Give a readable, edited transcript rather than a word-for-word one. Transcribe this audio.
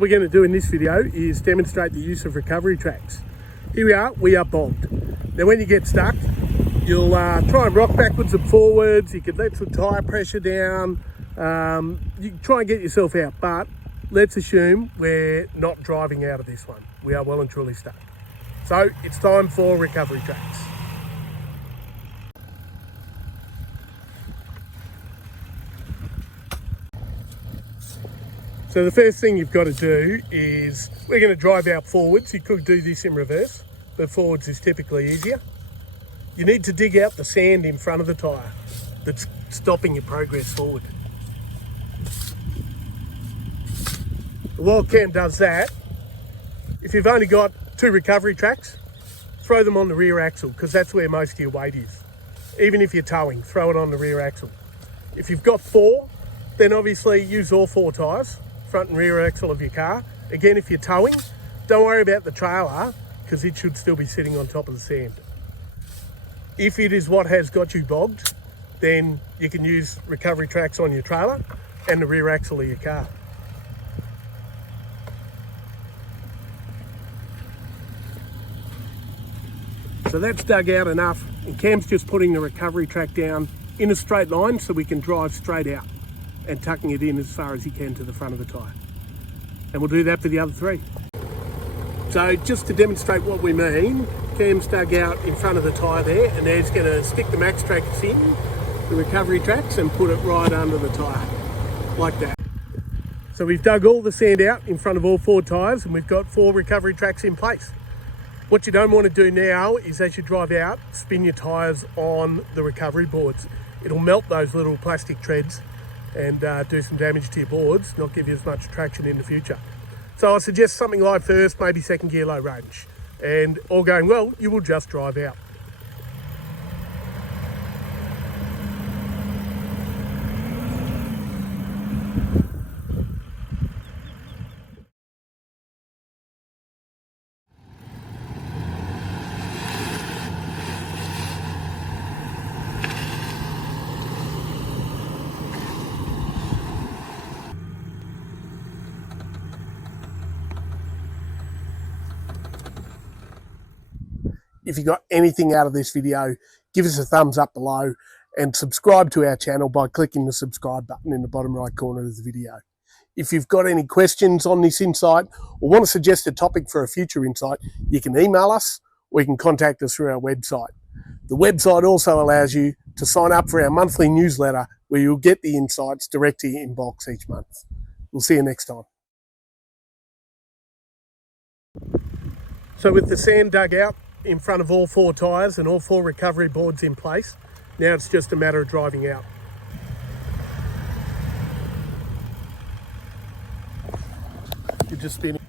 what we're going to do in this video is demonstrate the use of recovery tracks. Here we are bogged. Now when you get stuck, you'll try and rock backwards and forwards, you can let some tyre pressure down, you can try and get yourself out, but let's assume we're not driving out of this one. We are well and truly stuck. So it's time for recovery tracks. So the first thing you've got to do is, we're going to drive out forwards. You could do this in reverse, but forwards is typically easier. You need to dig out the sand in front of the tyre that's stopping your progress forward. While Cam does that, if you've only got 2 recovery tracks, throw them on the rear axle, because that's where most of your weight is. Even if you're towing, throw it on the rear axle. If you've got 4, then obviously use all 4 tyres, front and rear axle of your car. Again, if you're towing, don't worry about the trailer, because it should still be sitting on top of the sand. If it is what has got you bogged, then you can use recovery tracks on your trailer and the rear axle of your car. So that's dug out enough, and Cam's just putting the recovery track down in a straight line so we can drive straight out, and tucking it in as far as he can to the front of the tyre. And we'll do that for the other 3. So just to demonstrate what we mean, Cam's dug out in front of the tyre there, and there's going to stick the Maxtrax in, the recovery tracks, and put it right under the tyre, like that. So we've dug all the sand out in front of all 4 tyres, and we've got 4 recovery tracks in place. What you don't want to do now is, as you drive out, spin your tyres on the recovery boards. It'll melt those little plastic treads and do some damage to your boards, not give you as much traction in the future. So I suggest something like first, maybe second gear low range, and all going well, you will just drive out. If you got anything out of this video, give us a thumbs up below and subscribe to our channel by clicking the subscribe button in the bottom right corner of the video. If you've got any questions on this insight or want to suggest a topic for a future insight, you can email us or you can contact us through our website. The website also allows you to sign up for our monthly newsletter where you'll get the insights direct to your inbox each month. We'll see you next time. So with the sand dug out in front of all 4 tyres and all 4 recovery boards in place, now it's just a matter of driving out. You're just spinning.